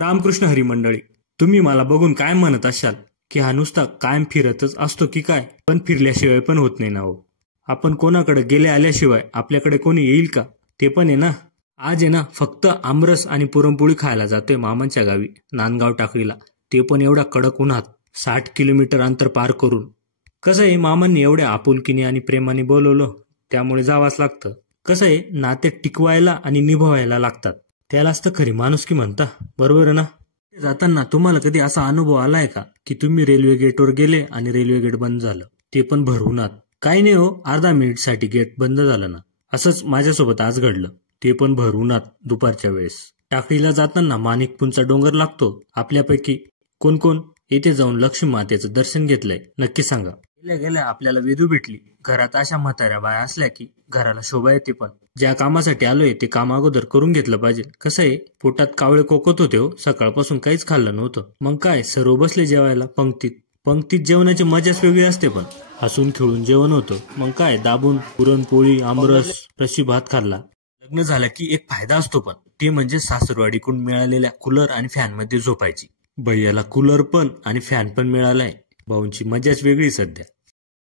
रामकृष्ण हरी मंडळी, तुम्ही मला बघून काय म्हणत असाल की हा नुसता कायम फिरतच असतो की काय? पण फिरल्याशिवाय पण होत नाही ना हो. आपण कोणाकडे गेले आल्याशिवाय आपल्याकडे कोणी येईल का? ते पण आहे ना. आज आहे ना फक्त आमरस आणि पुरणपोळी खायला जातोय मामांच्या गावी नांदगाव टाकळीला, ते पण एवढा कडक उन्हात 60 किलोमीटर अंतर पार करून. कसं आहे, मामांनी एवढ्या आपुलकीने आणि प्रेमाने बोलवलं त्यामुळे जावंच लागतं. कसं आहे, नाते टिकवायला आणि निभवायला लागतात, त्यालाच तर खरी माणुसकी म्हणता, बरोबर आहे ना? जाताना तुम्हाला कधी असा अनुभव आलाय का की तुम्ही रेल्वे गेटवर गेले आणि रेल्वे गेट बंद झालं, ते पण भर उन्हात? काही नाही हो, अर्धा मिनिटसाठी गेट बंद झालं ना. असंच माझ्यासोबत आज घडलं, ते पण भर उन्हात दुपारच्या वेळेस. टाकळीला जाताना माणिकपूंचा डोंगर लागतो. आपल्यापैकी कोण कोण येथे जाऊन लक्ष्मी मातेचं दर्शन घेतलंय नक्की सांगा. गेल्या गेल्या आपल्याला वेदू भेटली. घरात अशा म्हाताऱ्या बाया असल्या की घराला शोभा येते. पण ज्या कामासाठी आलोय ते काम अगोदर करून घेतलं पाहिजे. कसं आहे, पोटात कावळे कोकत होते हो, सकाळपासून काहीच खाल्लं नव्हतं. मग काय, सर्व बसले जेवायला पंक्तीत. पंक्तीत जेवणाची मजाच वेगळी असते. पण हसून खेळून जेवण होतं. मग काय, दाबून पुरणपोळी आमरस रशी भात खाल्ला. लग्न झालं की एक फायदा असतो, पण ते म्हणजे सासरवाडीकडून मिळालेल्या कूलर आणि फॅन मध्ये झोपायची. भैयाला कूलर पण आणि फॅन पण मिळालाय. भाऊंची मजाच वेगळी सध्या.